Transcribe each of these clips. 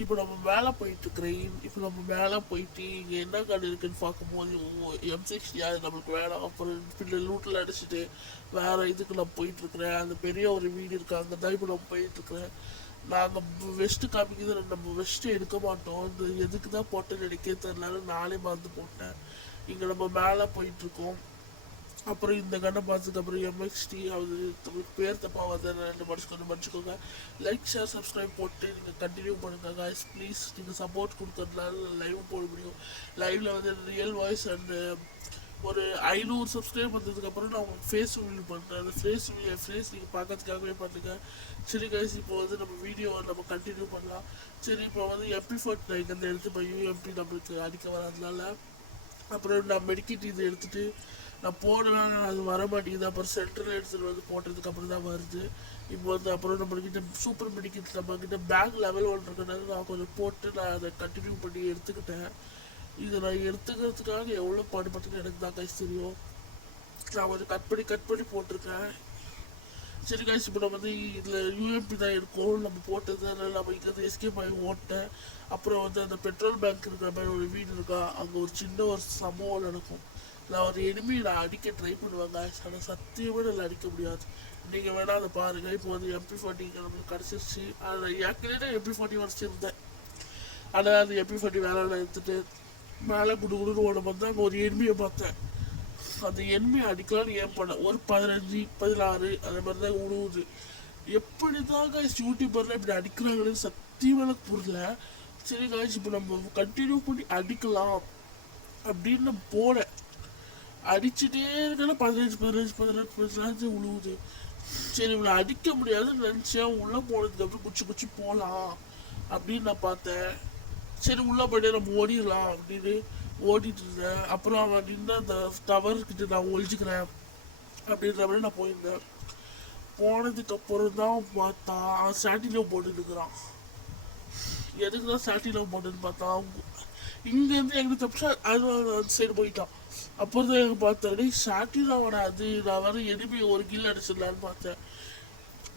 இப்போ நம்ம மேலே போயிட்டுருக்கிறேன். இப்போ நம்ம மேலே போயிட்டு இங்கே என்ன கடை இருக்குன்னு பார்க்கும்போது M60 அது நம்மளுக்கு வேணாம். அப்புறம் பின்ன லூட்டில் அடிச்சுட்டு வேறு இதுக்கு நான் போயிட்டுருக்குறேன். அந்த பெரிய ஒரு வீடு இருக்கு, அங்கே தான் இப்போ நம்ம போயிட்டுருக்குறேன். நாங்கள் வெஸ்ட்டு காமிக்கிறது, நம்ம வெஸ்ட்டு எடுக்க மாட்டோம். இந்த எதுக்கு தான் போட்டேன்னு எனக்கே தெரியல, நானே மறந்து போட்டேன். இங்கே நம்ம மேலே போயிட்டுருக்கோம். அப்புறம் இந்த கண்ணை பார்த்ததுக்கப்புறம் MXT அது பேர் தப்பாக வந்து ரெண்டு மடிச்சுக்கோங்க. லைக் ஷேர் சப்ஸ்கிரைப் போட்டு நீங்கள் கண்டினியூ பண்ணுங்கள் காய்ஸ் ப்ளீஸ். நீங்கள் சப்போர்ட் கொடுக்கறதுனால லைவ் போட முடியும். லைவில் வந்து ரியல் வாய்ஸ் அண்டு ஒரு 500 சப்ஸ்கிரைப் வந்ததுக்கப்புறம் நான் உங்களுக்கு ஃபேஸ் ரிவ்யூ பண்ணுறேன். அந்த ஃபேஸ் நீங்கள் பார்க்கறதுக்காகவே பண்ணுங்கள். சரி காய்ஸ், இப்போ வந்து நம்ம வீடியோ நம்ம கண்டினியூ பண்ணலாம். சரி, இப்போ வந்து MP49 இங்கேருந்து எடுத்து இப்போ UMP நம்மளுக்கு அடிக்க வராதுனால அப்புறம் நான் மெடிக்கிட் இதை எடுத்துகிட்டு நான் போடலாம், அது வர மாட்டேங்குது. அப்புறம் சென்டரில் எடுத்துகிட்டு வந்து போட்டதுக்கு அப்புறம் தான் வருது. இப்போ வந்து அப்புறம் நம்மக்கிட்ட சூப்பர் மெடிக்கிட் நம்மக்கிட்ட பேக் லெவல் ஒன்று இருக்கிறனால நான் கொஞ்சம் போட்டு நான் அதை கண்டினியூ பண்ணி எடுத்துக்கிட்டேன். இதை நான் எடுத்துக்கிறதுக்காக எவ்வளோ பாடுபட்டுன்னு எனக்கு தான் கைஸ் தெரியும். நான் கொஞ்சம் கட் பண்ணி போட்டிருக்கேன். சரி கைஸ், இப்போ நம்ம வந்து இதில் UMP தான் இருக்கும் நம்ம போட்டது. அதனால் நம்ம இங்கே எஸ்கேப் ஆகி ஓட்டேன். அப்புறம் வந்து அந்த பெட்ரோல் பேங்க் இருக்கிற மாதிரி ஒரு வீடு இருக்கா, அங்கே ஒரு சின்ன ஒரு சம்பவம் நடக்கும். நான் ஒரு எனிமியை நான் அடிக்க ட்ரை பண்ணுவேங்க, ஆனால் சத்தியமாக நல்லா அடிக்க முடியாது. நீங்கள் வேணால் அதை பாருங்கள். இப்போ வந்து MP40 நம்மளுக்கு கிடச்சிருச்சு. அதில் ஏற்கனவே MP40 வச்சுருந்தேன். ஆனால் அந்த MP40 வேலை எடுத்துகிட்டு மேலே குடுன்னு ஓட போது அங்கே ஒரு எனிமியை பார்த்தேன். அந்த எனிமியை அடிக்கலான்னு ஏன் பண்ணேன். ஒரு 15 16 அந்த மாதிரி தான் உழுவுது. எப்படி தான் காய்ச்சி யூடியூபரில் இப்படி அடிக்கிறாங்கன்னு சத்தியமாக எனக்கு புரியல. சரி காய்ச்சி, இப்போ நம்ம கண்டினியூ பண்ணி அடிக்கலாம் அப்படின்னு நான் போனேன். அடிச்சுட்டே இருக்கேன்னா 15 உழுவுது. சரி, இவனை அடிக்க முடியாதுன்னு நினச்சேன். உள்ளே போனதுக்கப்புறம் குச்சி போகலாம் அப்படின்னு நான் பார்த்தேன். சரி, உள்ளே போய்ட்டு நம்ம ஓடிடலாம் அப்படின்னு ஓடிட்டு இருந்தேன். அப்புறம் அவன் நின்று அந்த டவர்கிட்ட நான் ஒழிச்சுக்கிறேன் அப்படின்ற மாதிரி நான் போயிருந்தேன். போனதுக்கப்புறம் தான் பார்த்தா அவன் சாட்டிலவ் போட்டுருக்குறான். எதுக்கு தான் சாட்டிலவ் போட்டுன்னு பார்த்தா இங்கேருந்து எங்களுக்கு தப்பிச்சா அது அந்த சைடு போயிட்டான். அப்புறம் தான் எனக்கு பார்த்தேன், சாட்டிலவோட அது நான் வர எனிமி ஒரு கில் அடிச்சிடலான்னு பார்த்தேன்.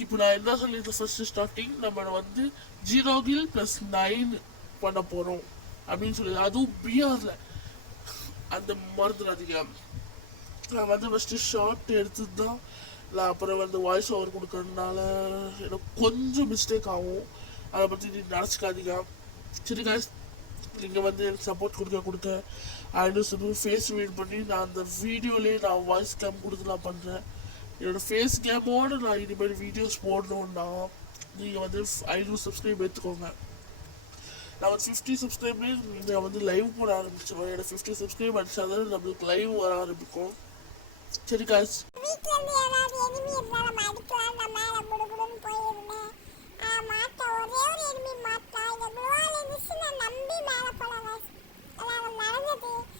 இப்போ நான் என்ன சொல்லியிருக்கேன், ஃபர்ஸ்ட் ஸ்டார்டிங் நம்ம வந்து 0 கில் +9 பண்ண போகிறோம் அப்படின்னு சொல்லி, அதுவும் பிஆரில் அந்த மறந்துடாதீங்க. நான் வந்து ஃபஸ்ட்டு ஷார்ட் எடுத்து தான் நான் அப்புறம் வந்து வாய்ஸ் ஓவர் கொடுக்கறதுனால எனக்கு கொஞ்சம் மிஸ்டேக் ஆகும். அதை பற்றி நீங்கள் நினச்சிக்காதீங்க. சரி காய்ஸ், நீங்கள் வந்து எனக்கு சப்போர்ட் கொடுக்க இன்னும் ஃபேஸ் ரீட் பண்ணி நான் அந்த வீடியோலேயே நான் வாய்ஸ் கேம் கொடுத்து நான் பண்ணுறேன். என்னோடய ஃபேஸ் கேமோடு நான் இனிமேல் வீடியோஸ் போடணுன்னா நீங்கள் வந்து 500 சப்ஸ்கிரைப் எடுத்துக்கோங்க. நான் வந்து 50 சப்ஸ்கிரைப்லேயே நீங்கள் வந்து லைவ் போட ஆரம்பிச்சிடுவேன். என்னோட 50 சப்ஸ்கிரைப் அடிச்சாதான் நம்மளுக்கு லைவ் வர ஆரம்பிக்கும். சரி காய்ஸ், நம்பி மேலே போல நடந்தது.